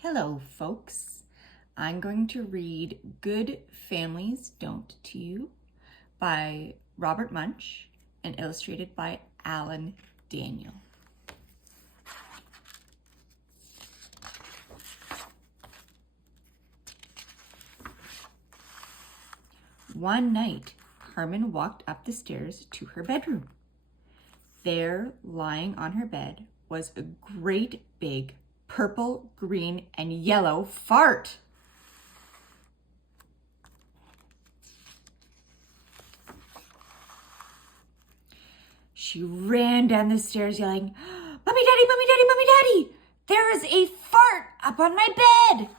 Hello, folks. I'm going to read Good Families Don't to you by Robert Munsch and illustrated by Alan Daniel. One night, Carmen walked up the stairs to her bedroom. There, lying on her bed, was a great big purple, green, and yellow fart. She ran down the stairs yelling, "Mommy, Daddy, Mommy, Daddy, Mommy, Daddy! There is a fart up on my bed!"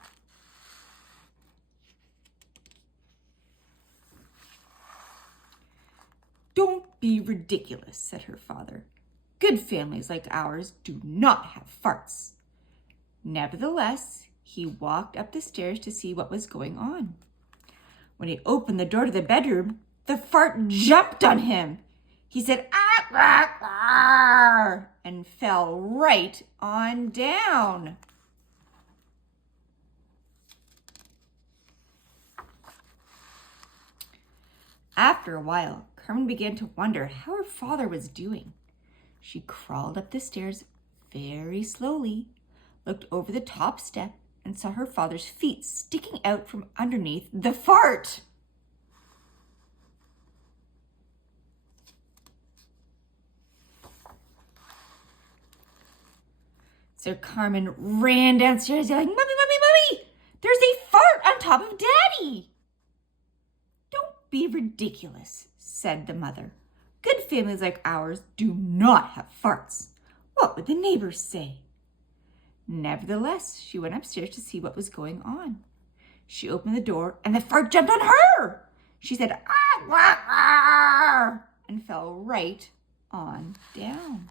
"Don't be ridiculous," said her father. "Good families like ours do not have farts." Nevertheless, he walked up the stairs to see what was going on. When he opened the door to the bedroom, the fart jumped on him. He said, "Ah, ah, ah," and fell right on down. After a while, Carmen began to wonder how her father was doing. She crawled up the stairs very slowly, looked over the top step, and saw her father's feet sticking out from underneath the fart. So Carmen ran downstairs yelling, "Mommy, Mommy, Mommy! There's a fart on top of Daddy!" "Don't be ridiculous," said the mother. "Good families like ours do not have farts. What would the neighbors say?" Nevertheless, she went upstairs to see what was going on. She opened the door and the fart jumped on her. She said, "Ah, wah, ah," and fell right on down.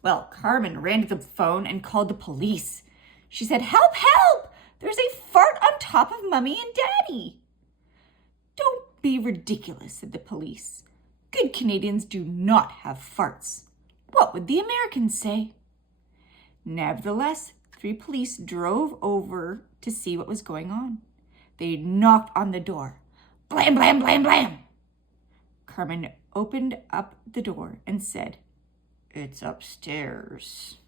Well, Carmen ran to the phone and called the police. She said, "Help, help! There's a fart on top of Mommy and Daddy." "Don't be ridiculous," said the police. "Good Canadians do not have farts. What would the Americans say?" Nevertheless, 3 police drove over to see what was going on. They knocked on the door. Blam, blam, blam, blam. Carmen opened up the door and said, "It's upstairs."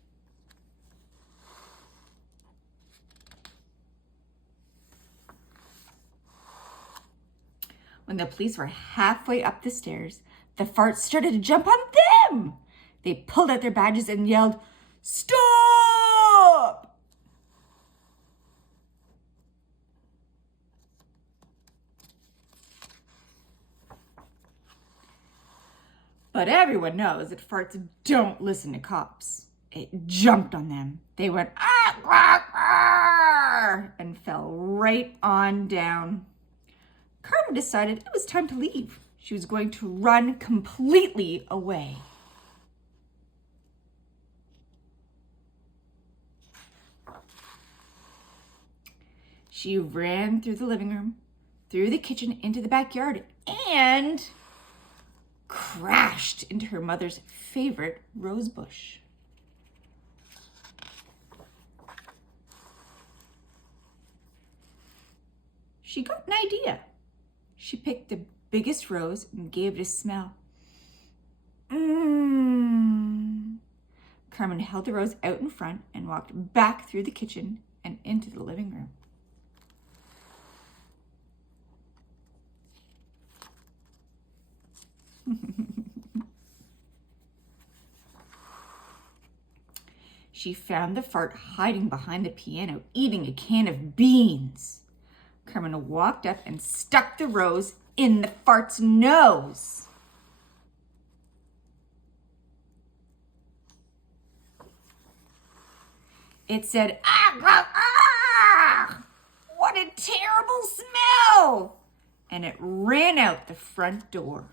When the police were halfway up the stairs, the farts started to jump on them. They pulled out their badges and yelled, "Stop!" But everyone knows that farts don't listen to cops. It jumped on them. They went, "Ah, ah, ah," and fell right on down. Carmen decided it was time to leave. She was going to run completely away. She ran through the living room, through the kitchen, into the backyard, and crashed into her mother's favorite rose bush. She got an idea. She picked the biggest rose and gave it a smell. Carmen held the rose out in front and walked back through the kitchen and into the living room. She found the fart hiding behind the piano, eating a can of beans. Carmen walked up and stuck the rose in the fart's nose. It said, "Ah, ah, ah! What a terrible smell!" And it ran out the front door.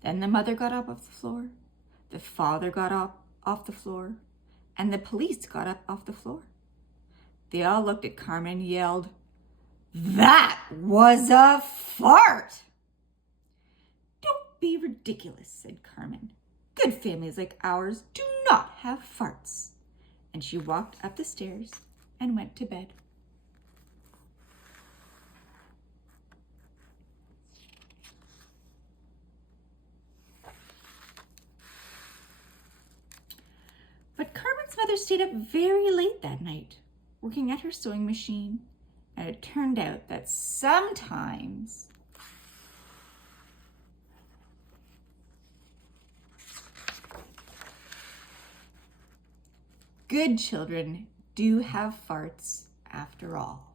Then the mother got up off the floor, the father got up off the floor, and the police got up off the floor. They all looked at Carmen and yelled, That was a fart. Don't be ridiculous, said Carmen. Good families like ours do not have farts. And she walked up the stairs and went to bed. But Carmen's mother stayed up very late that night, working at her sewing machine, and it turned out that sometimes good children do have farts after all.